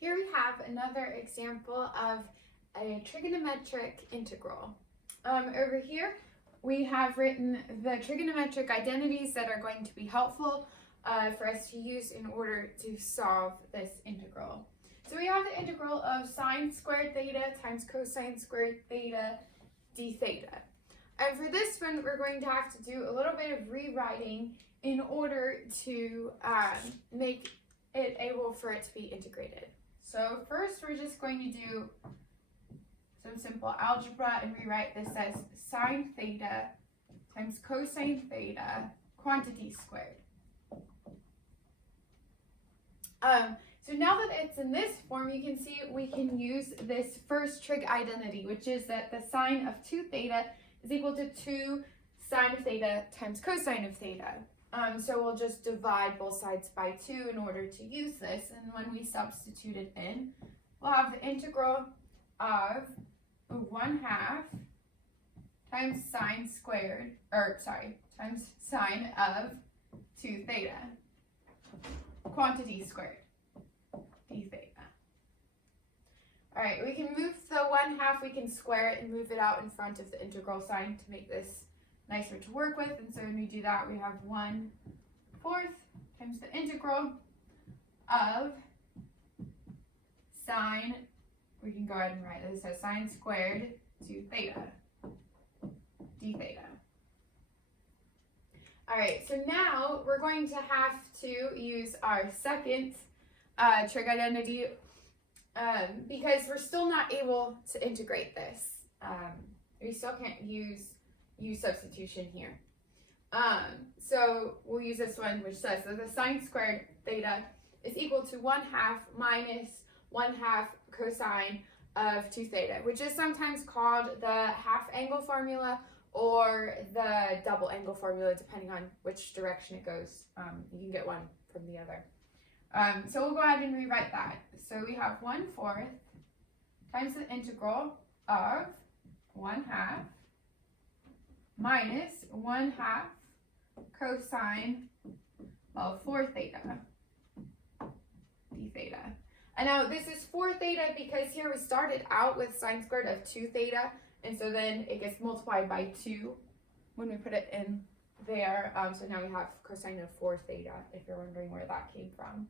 Here we have another example of a trigonometric integral. Over here, we have written the trigonometric identities that are going to be helpful for us to use in order to solve this integral. So we have the integral of sine squared theta times cosine squared theta d theta. And for this one, we're going to have to do a little bit of rewriting in order to make it able for it to be integrated. So first, we're just going to do some simple algebra and rewrite this as sine theta times cosine theta quantity squared. So now that it's in this form, you can see we can use this first trig identity, which is that the sine of 2 theta is equal to 2 sine of theta times cosine of theta. So we'll just divide both sides by 2 in order to use this, and when we substitute it in, we'll have the integral of 1/2 times sine squared, times sine of 2 theta, quantity squared, d theta. All right, we can move the 1/2, we can square it and move it out in front of the integral sign to make this nicer to work with, and so when we do that, we have 1/4 times the integral of sine, we can go ahead and write this as sine squared 2 theta, d theta. All right, so now we're going to have to use our second trig identity because we're still not able to integrate this. We still can't use substitution here. So we'll use this one, which says that the sine squared theta is equal to 1/2 minus 1/2 cosine of 2 theta, which is sometimes called the half angle formula or the double angle formula, depending on which direction it goes. You can get one from the other. So we'll go ahead and rewrite that. So we have 1/4 times the integral of 1/2 minus 1/2 cosine of 4 theta, d theta. And now this is 4 theta because here we started out with sine squared of 2 theta, and so then it gets multiplied by 2 when we put it in there. So now we have cosine of 4 theta, if you're wondering where that came from.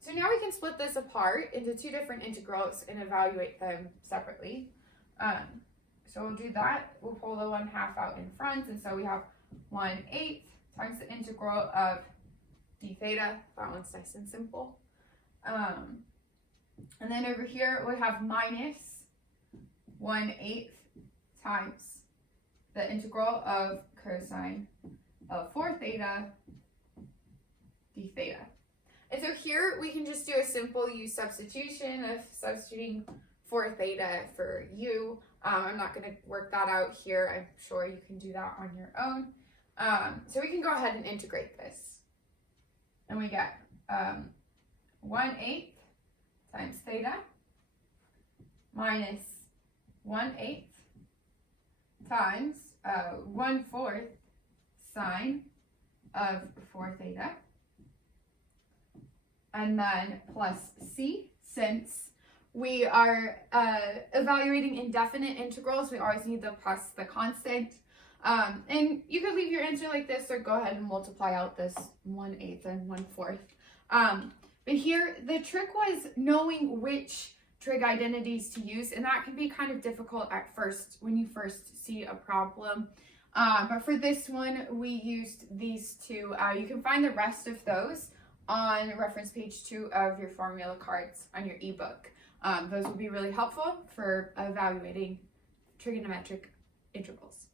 So now we can split this apart into 2 different integrals and evaluate them separately. So we'll do that. We'll pull the 1/2 out in front, and so we have 1/8 times the integral of d theta. That one's nice and simple. And then over here we have minus 1/8 times the integral of cosine of 4 theta d theta. And so here we can just do a simple u substitution of substituting 4 theta for u. I'm not going to work that out here. I'm sure you can do that on your own. So we can go ahead and integrate this. And we get 1/8 times theta minus 1/8 times 1/4 sine of 4 theta. And then plus c, since we are evaluating indefinite integrals, we always need the plus the constant. And you could leave your answer like this or go ahead and multiply out this 1/8 and 1/4. But here, the trick was knowing which trig identities to use, and that can be kind of difficult at first when you first see a problem. But for this one, we used these 2. You can find the rest of those on reference page 2 of your formula cards on your ebook. Those will be really helpful for evaluating trigonometric integrals.